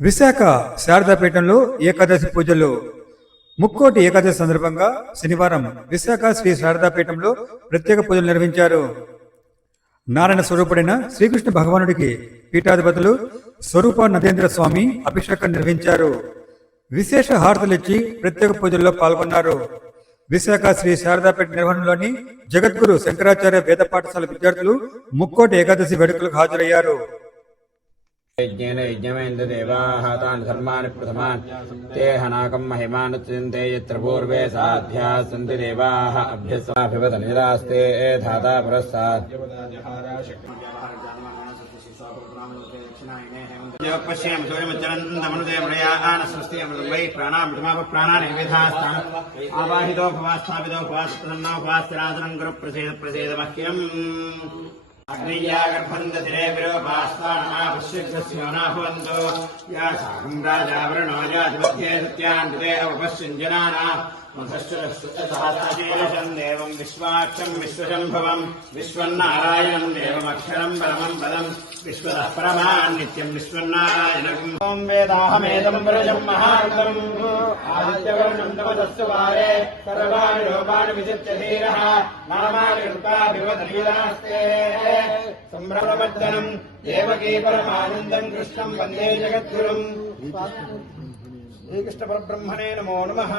విశాఖ శారదాపీఠంలో ఏకాదశి పూజలు. ముక్కోటి ఏకాదశి సందర్భంగా శనివారం విశాఖ శ్రీ శారదాపీఠంలో ప్రత్యేక పూజలు నిర్వహించారు. నారాయణ స్వరూపుడైన శ్రీకృష్ణ భగవానుడికి పీఠాధిపతులు స్వరూప నరేంద్ర స్వామి అభిషేకం నిర్వహించారు. విశేష హారతులిచ్చి ప్రత్యేక పూజల్లో పాల్గొన్నారు. విశాఖ శ్రీ శారదాపేట నిర్వహణలోని జగద్గురు శంకరాచార్య వేద పాఠశాల విద్యార్థులు ముక్కోటి ఏకాదశి వేడుకలకు హాజరయ్యారు. యజ్ఞేన యజ్ఞమేంద్ర దేవాః తాన్ ధర్మాని ప్రథమాన్ తే హనాకం మహిమానుచ్యంతే యత్ర పూర్వే సాధ్యాः సంతి దేవాః అభ్యస్వాభివద నిరాస్తే ధాతా పురస్సాద్ పశ్యేమ సూర్యముచ్చరంతమనుదే మృయాన సృష్టియమృవై ప్రాణామృతమాప విధాస్తాన్ ఆవాహితో భవాస్థాపితో భవాస్తన్నోపాస్తిరాజనం గురు ప్రసేద మహ్యం అగ్నియాగర్భందతిరే విరోపాస్తానాపశ్యస్యోనాభవంతో యా సాహం రాజావరణో జాతిమధ్యే సత్యాంతే అవపశ్యంజనానా మధశ్చరశీలశం దేవం విశ్వాక్షం విశ్వశంభవం విశ్వన్నారాయణం దేవమక్షరం పరమం పదం విశ్వతః పరమాన్ నిత్యం విశ్వన్నారాయణం వేదాహమేదం వరజం మహాంతం ఆదిత్యవర్ణం తమసస్సు వారే సర్వాణి రూపాణి విజిత్య ధీరః నామాని కృపాభివదనిదాస్తే సంభ్రమవర్ధనం దేవకీ పరమానందం కృష్ణం వందే జగద్గురుం శ్రీకృష్ణ పరబ్రహ్మణే నమో నమః.